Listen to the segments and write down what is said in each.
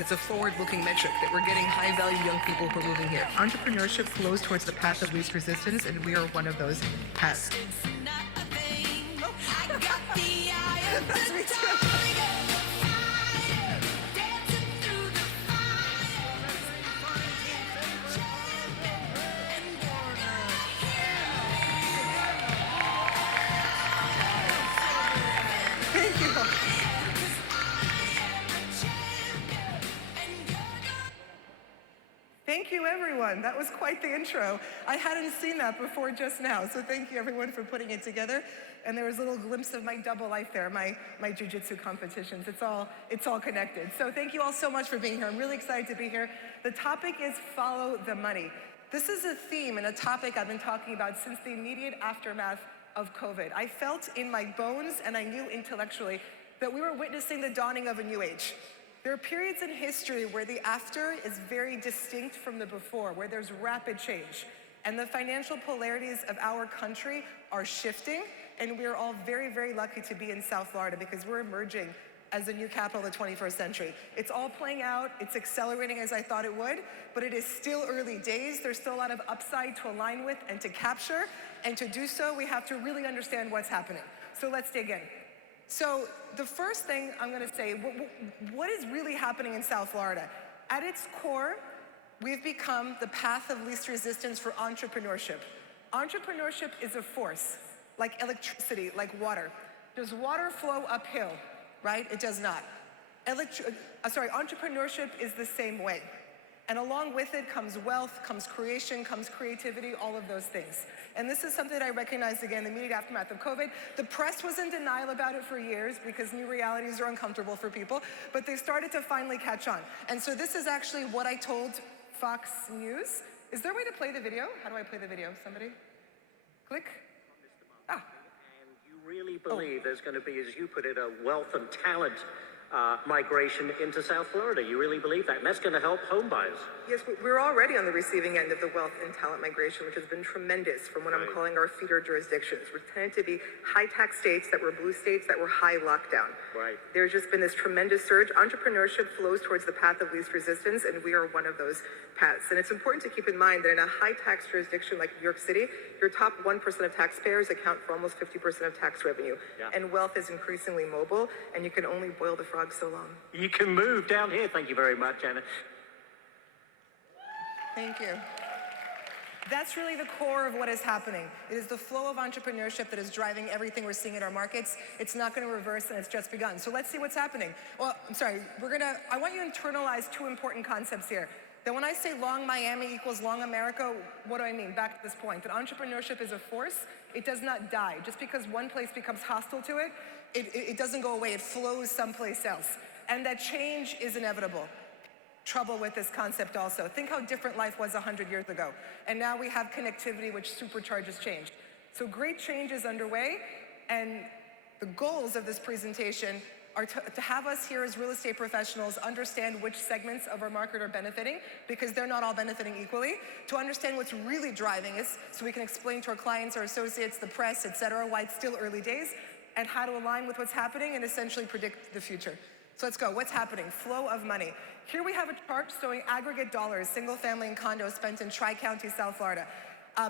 metrics. It's a forward-looking metric that we're getting high-value young people who are moving here. Entrepreneurship flows towards the path of least resistance, and we are one of those paths. That's me too. Thank you. Thank you, everyone. That was quite the intro. I hadn't seen that before just now, so thank you, everyone, for putting it together. And there was a little glimpse of my double life there, my jiu-jitsu competitions. It's all connected. So thank you all so much for being here. I'm really excited to be here. The topic is follow the money. This is a theme and a topic I've been talking about since the immediate aftermath of COVID. I felt in my bones, and I knew intellectually, that we were witnessing the dawning of a new age. There are periods in history where the after is very distinct from the before, where there's rapid change. And the financial polarities of our country are shifting, and we're all very, very lucky to be in South Florida because we're emerging as the new capital of the 21st century. It's all playing out, it's accelerating as I thought it would, but it is still early days. There's still a lot of upside to align with and to capture, and to do so, we have to really understand what's happening. So let's dig in. So the first thing I'm gonna say, what is really happening in South Florida? At its core, we've become the path of least resistance for entrepreneurship. Entrepreneurship is a force, like electricity, like water. Does water flow uphill, right? It does not. Entrepreneurship is the same way. And along with it comes wealth, comes creation, comes creativity, all of those things. And this is something that I recognized again in the immediate aftermath of COVID. The press was in denial about it for years because new realities are uncomfortable for people, but they started to finally catch on. And so this is actually what I told Fox News. Is there a way to play the video? How do I play the video? Somebody? Click? Ah. And you really believe there's going to be, as you put it, a wealth and talent migration into South Florida. You really believe that? And that's going to help home buyers. Yes, we're already on the receiving end of the wealth and talent migration, which has been tremendous from what I'm calling our feeder jurisdictions. We're tended to be high tax states that were blue states that were high lockdown. Right. There's just been this tremendous surge. Entrepreneurship flows towards the path of least resistance, and we are one of those paths. And it's important to keep in mind that in a high tax jurisdiction like New York City, your top 1% of taxpayers account for almost 50% of tax revenue. Yeah. And wealth is increasingly mobile, and you can only boil the frog so long. You can move down here. Thank you very much, Anna. Thank you. That's really the core of what is happening. It is the flow of entrepreneurship that is driving everything we're seeing in our markets. It's not going to reverse, and it's just begun. So let's see what's happening. Well, I'm sorry. I want you to internalize two important concepts here. That when I say long Miami equals long America, what do I mean? Back to this point, that entrepreneurship is a force. It does not die. Just because one place becomes hostile to it, it doesn't go away. It flows someplace else. And that change is inevitable. Trouble with this concept also. Think how different life was 100 years ago. And now we have connectivity which supercharges change. So great change is underway, and the goals of this presentation are to have us here as real estate professionals understand which segments of our market are benefiting, because they're not all benefiting equally, to understand what's really driving us so we can explain to our clients, our associates, the press, et cetera, why it's still early days, and how to align with what's happening and essentially predict the future. So let's go. What's happening? Flow of money. Here we have a chart showing aggregate dollars, single family and condos spent in Tri-County, South Florida.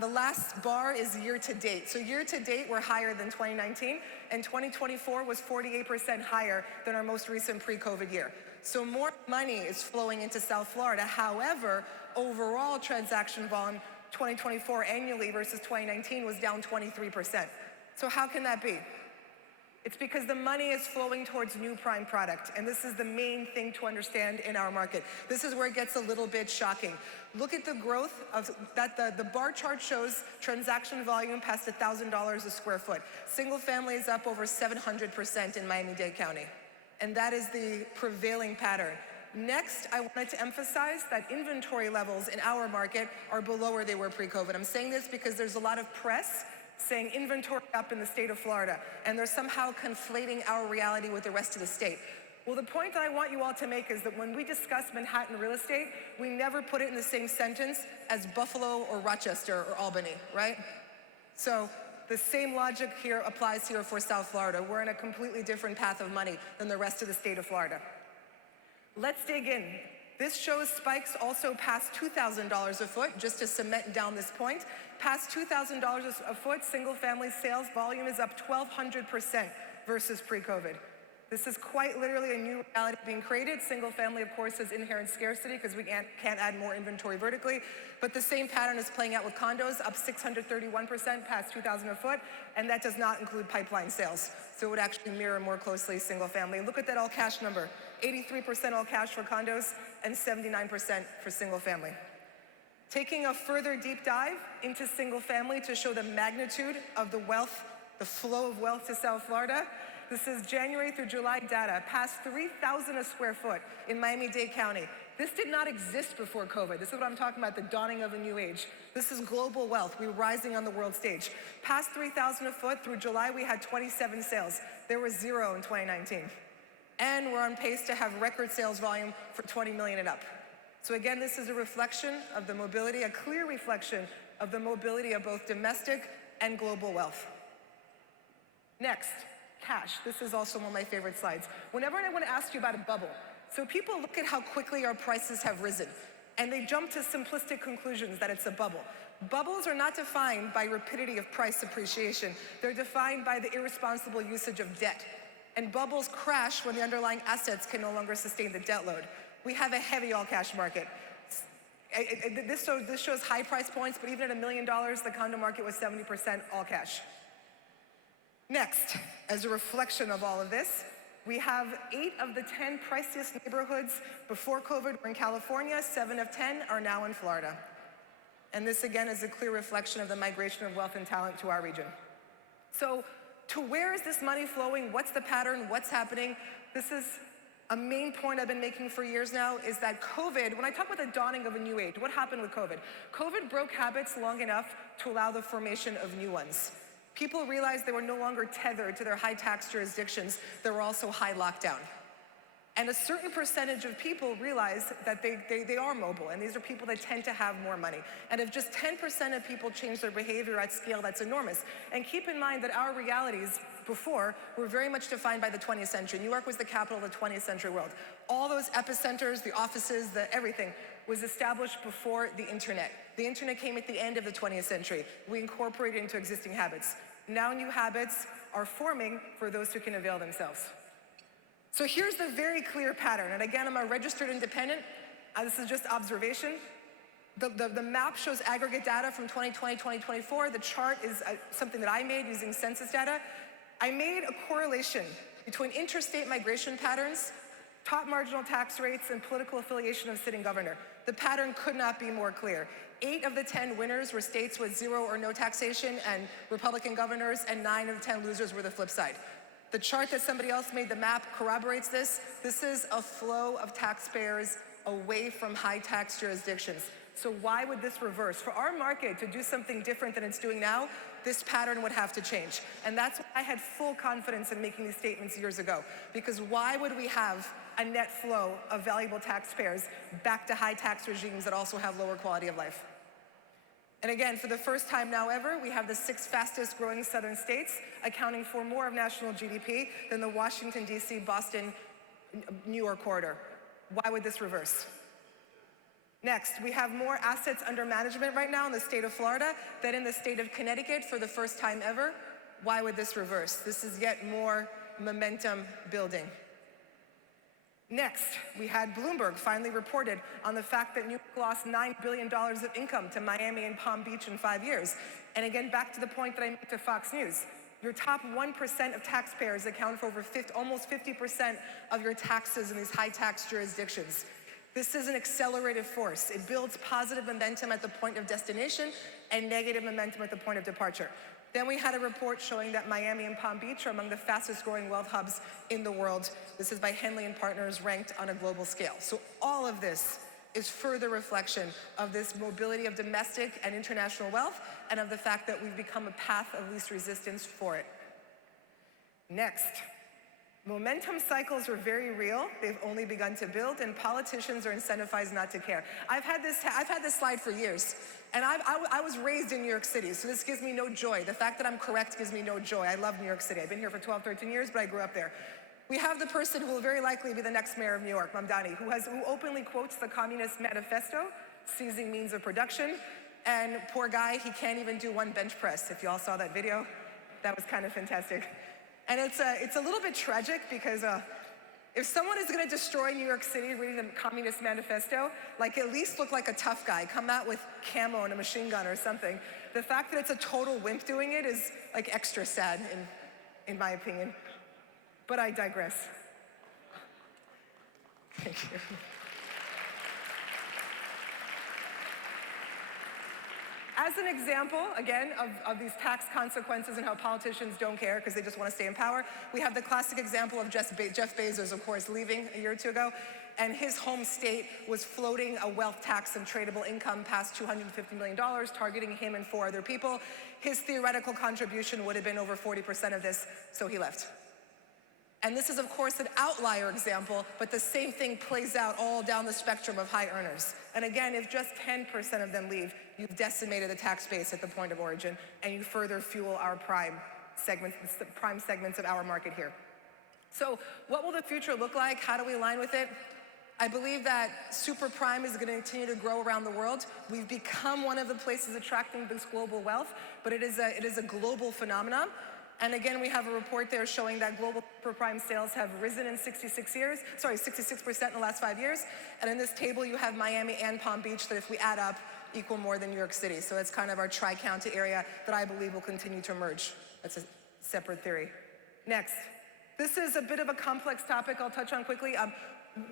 The last bar is year to date. So year to date, we're higher than 2019, and 2024 was 48% higher than our most recent pre-COVID year. So more money is flowing into South Florida. However, overall transaction volume 2024 annually versus 2019 was down 23%. So how can that be? It's because the money is flowing towards new prime product, and this is the main thing to understand in our market. This is where it gets a little bit shocking. Look at the growth of that. The bar chart shows transaction volume past $1,000 a square foot. Single family is up over 700% in Miami-Dade County, and that is the prevailing pattern. Next, I wanted to emphasize that inventory levels in our market are below where they were pre-COVID. I'm saying this because there's a lot of press saying inventory up in the state of Florida, and they're somehow conflating our reality with the rest of the state. Well, the point that I want you all to make is that when we discuss Manhattan real estate, we never put it in the same sentence as Buffalo or Rochester or Albany, right? So the same logic here applies here for South Florida. We're in a completely different path of money than the rest of the state of Florida. Let's dig in. This shows spikes also past $2,000 a foot, just to cement down this point. Past $2,000 a foot, single-family sales volume is up 1,200% versus pre-COVID. This is quite literally a new reality being created. Single-family, of course, has inherent scarcity because we can't add more inventory vertically. But the same pattern is playing out with condos, up 631% past 2,000 a foot, and that does not include pipeline sales. So it would actually mirror more closely single-family. Look at that all-cash number. 83% all cash for condos and 79% for single family. Taking a further deep dive into single family to show the magnitude of the wealth, the flow of wealth to South Florida. This is January through July data, past 3,000 a square foot in Miami-Dade County. This did not exist before COVID. This is what I'm talking about, the dawning of a new age. This is global wealth. We're rising on the world stage. Past 3,000 a foot through July, we had 27 sales. There was 0 in 2019. And we're on pace to have record sales volume for 20 million and up. So again, this is a reflection of the mobility, a clear reflection of the mobility of both domestic and global wealth. Next, cash. This is also one of my favorite slides. Whenever I want to ask you about a bubble, so people look at how quickly our prices have risen, and they jump to simplistic conclusions that it's a bubble. Bubbles are not defined by rapidity of price appreciation. They're defined by the irresponsible usage of debt. And bubbles crash when the underlying assets can no longer sustain the debt load. We have a heavy all-cash market. This shows high price points, but even at $1 million, the condo market was 70% all cash. Next, as a reflection of all of this, we have 8 of the 10 priciest neighborhoods before COVID were in California, 7 of 10 are now in Florida. And this again is a clear reflection of the migration of wealth and talent to our region. So, to where is this money flowing? What's the pattern? What's happening? This is a main point I've been making for years now, is that COVID, when I talk about the dawning of a new age, what happened with COVID? COVID broke habits long enough to allow the formation of new ones. People realized they were no longer tethered to their high tax jurisdictions, they were also high lockdown. And a certain percentage of people realize that they are mobile, and these are people that tend to have more money. And if just 10% of people change their behavior at scale, that's enormous. And keep in mind that our realities before were very much defined by the 20th century. New York was the capital of the 20th century world. All those epicenters, the offices, everything was established before the internet. The internet came at the end of the 20th century. We incorporated it into existing habits. Now new habits are forming for those who can avail themselves. So here's the very clear pattern. And again, I'm a registered independent. This is just observation. The map shows aggregate data from 2020, 2024. The chart is something that I made using census data. I made a correlation between interstate migration patterns, top marginal tax rates, and political affiliation of sitting governor. The pattern could not be more clear. 8 of the 10 winners were states with 0 or no taxation and Republican governors, and 9 of the 10 losers were the flip side. The chart that somebody else made, the map, corroborates this. This is a flow of taxpayers away from high tax jurisdictions. So why would this reverse? For our market to do something different than it's doing now, this pattern would have to change. And that's why I had full confidence in making these statements years ago. Because why would we have a net flow of valuable taxpayers back to high tax regimes that also have lower quality of life? And again, for the first time now ever, we have the 6 fastest growing southern states, accounting for more of national GDP than the Washington, D.C., Boston, New York corridor. Why would this reverse? Next, we have more assets under management right now in the state of Florida than in the state of Connecticut for the first time ever. Why would this reverse? This is yet more momentum building. Next, we had Bloomberg finally reported on the fact that New York lost $9 billion of income to Miami and Palm Beach in 5 years. And again, back to the point that I made to Fox News. Your top 1% of taxpayers account for over almost 50% of your taxes in these high tax jurisdictions. This is an accelerated force. It builds positive momentum at the point of destination and negative momentum at the point of departure. Then we had a report showing that Miami and Palm Beach are among the fastest growing wealth hubs in the world. This is by Henley and Partners, ranked on a global scale. So all of this is further reflection of this mobility of domestic and international wealth, and of the fact that we've become a path of least resistance for it. Next, momentum cycles are very real. They've only begun to build, and politicians are incentivized not to care. I've had this slide for years, and I was raised in New York City, so this gives me no joy. The fact that I'm correct gives me no joy. I love New York City. I've been here for 12, 13 years, but I grew up there. We have the person who will very likely be the next mayor of New York, Mamdani, who openly quotes the Communist Manifesto, seizing means of production, and poor guy, he can't even do one bench press. If you all saw that video, that was kind of fantastic. And it's a little bit tragic because if someone is going to destroy New York City reading the Communist Manifesto, like at least look like a tough guy, come out with camo and a machine gun or something. The fact that it's a total wimp doing it is like extra sad in my opinion. But I digress. Thank you. As an example, again, of these tax consequences and how politicians don't care because they just want to stay in power, we have the classic example of Jeff Bezos, of course, leaving a year or two ago, and his home state was floating a wealth tax and tradable income past $250 million, targeting him and 4 other people. His theoretical contribution would have been over 40% of this, so he left. And this is, of course, an outlier example, but the same thing plays out all down the spectrum of high earners. And again, if just 10% of them leave, you've decimated the tax base at the point of origin, and you further fuel our prime segments of our market here. So what will the future look like? How do we align with it? I believe that super prime is going to continue to grow around the world. We've become one of the places attracting this global wealth, but it is a global phenomenon. And again, we have a report there showing that global super prime sales have risen in 66% in the last 5 years. And in this table, you have Miami and Palm Beach that if we add up, equal more than New York City. So it's kind of our tri-county area that I believe will continue to emerge. That's a separate theory. Next, this is a bit of a complex topic I'll touch on quickly.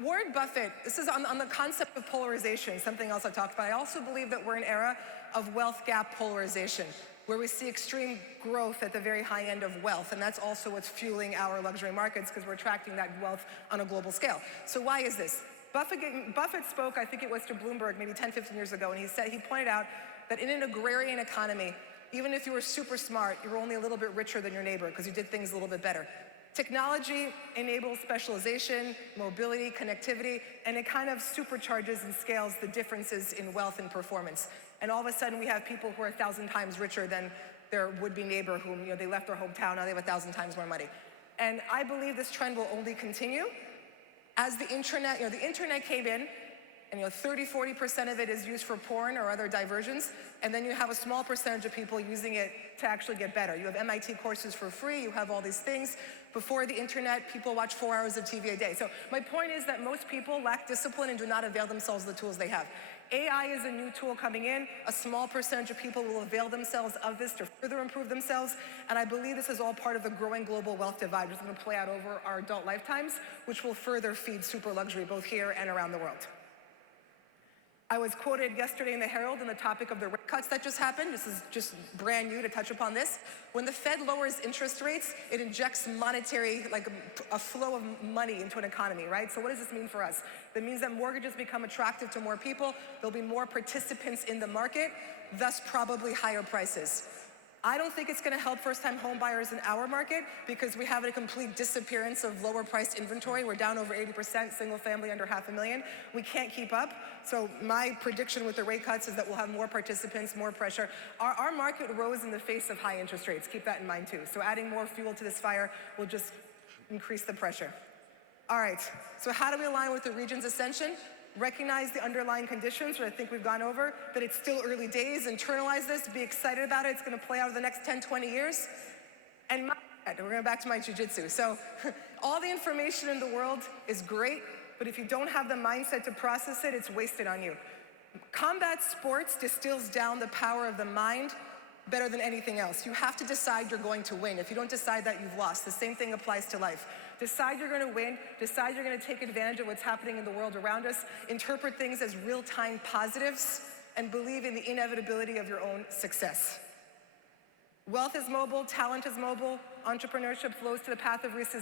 Warren Buffett, this is on the concept of polarization, something else I've talked about. I also believe that we're in an era of wealth gap polarization, where we see extreme growth at the very high end of wealth, and that's also what's fueling our luxury markets because we're attracting that wealth on a global scale. So why is this? Buffett spoke, I think it was to Bloomberg maybe 10, 15 years ago, and he pointed out that in an agrarian economy, even if you were super smart, you were only a little bit richer than your neighbor because you did things a little bit better. Technology enables specialization, mobility, connectivity, and it kind of supercharges and scales the differences in wealth and performance. And all of a sudden, we have people who are 1,000 times richer than their would-be neighbor whom they left their hometown, now they have 1,000 times more money. And I believe this trend will only continue. As the internet came in, and 30–40% of it is used for porn or other diversions, and then you have a small percentage of people using it to actually get better. You have MIT courses for free, you have all these things. Before the internet, people watch 4 hours of TV a day. So my point is that most people lack discipline and do not avail themselves of the tools they have. AI is a new tool coming in. A small percentage of people will avail themselves of this to further improve themselves. And I believe this is all part of the growing global wealth divide, which is going to play out over our adult lifetimes, which will further feed super luxury both here and around the world. I was quoted yesterday in the Herald on the topic of the rate cuts that just happened. This is just brand new to touch upon this. When the Fed lowers interest rates, it injects monetary, like a flow of money into an economy, right? So what does this mean for us? That means that mortgages become attractive to more people. There'll be more participants in the market, thus probably higher prices. I don't think it's going to help first-time home buyers in our market because we have a complete disappearance of lower-priced inventory. We're down over 80%, single-family under $500,000. We can't keep up. So my prediction with the rate cuts is that we'll have more participants, more pressure. Our market rose in the face of high interest rates. Keep that in mind too. So adding more fuel to this fire will just increase the pressure. All right. So how do we align with the region's ascension? Recognize the underlying conditions, which I think we've gone over, that it's still early days, internalize this, be excited about it. It's going to play out over the next 10, 20 years. And we're going back to my jiu-jitsu. So all the information in the world is great, but if you don't have the mindset to process it, it's wasted on you. Combat sports distills down the power of the mind better than anything else. You have to decide you're going to win. If you don't decide that, you've lost. The same thing applies to life. Decide you're going to win. Decide you're going to take advantage of what's happening in the world around us. Interpret things as real-time positives and believe in the inevitability of your own success. Wealth is mobile. Talent is mobile. Entrepreneurship flows to the path of least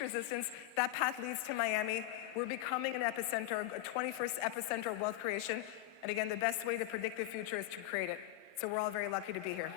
resistance. That path leads to Miami. We're becoming an epicenter, a 21st epicenter of wealth creation. And again, the best way to predict the future is to create it. So we're all very lucky to be here.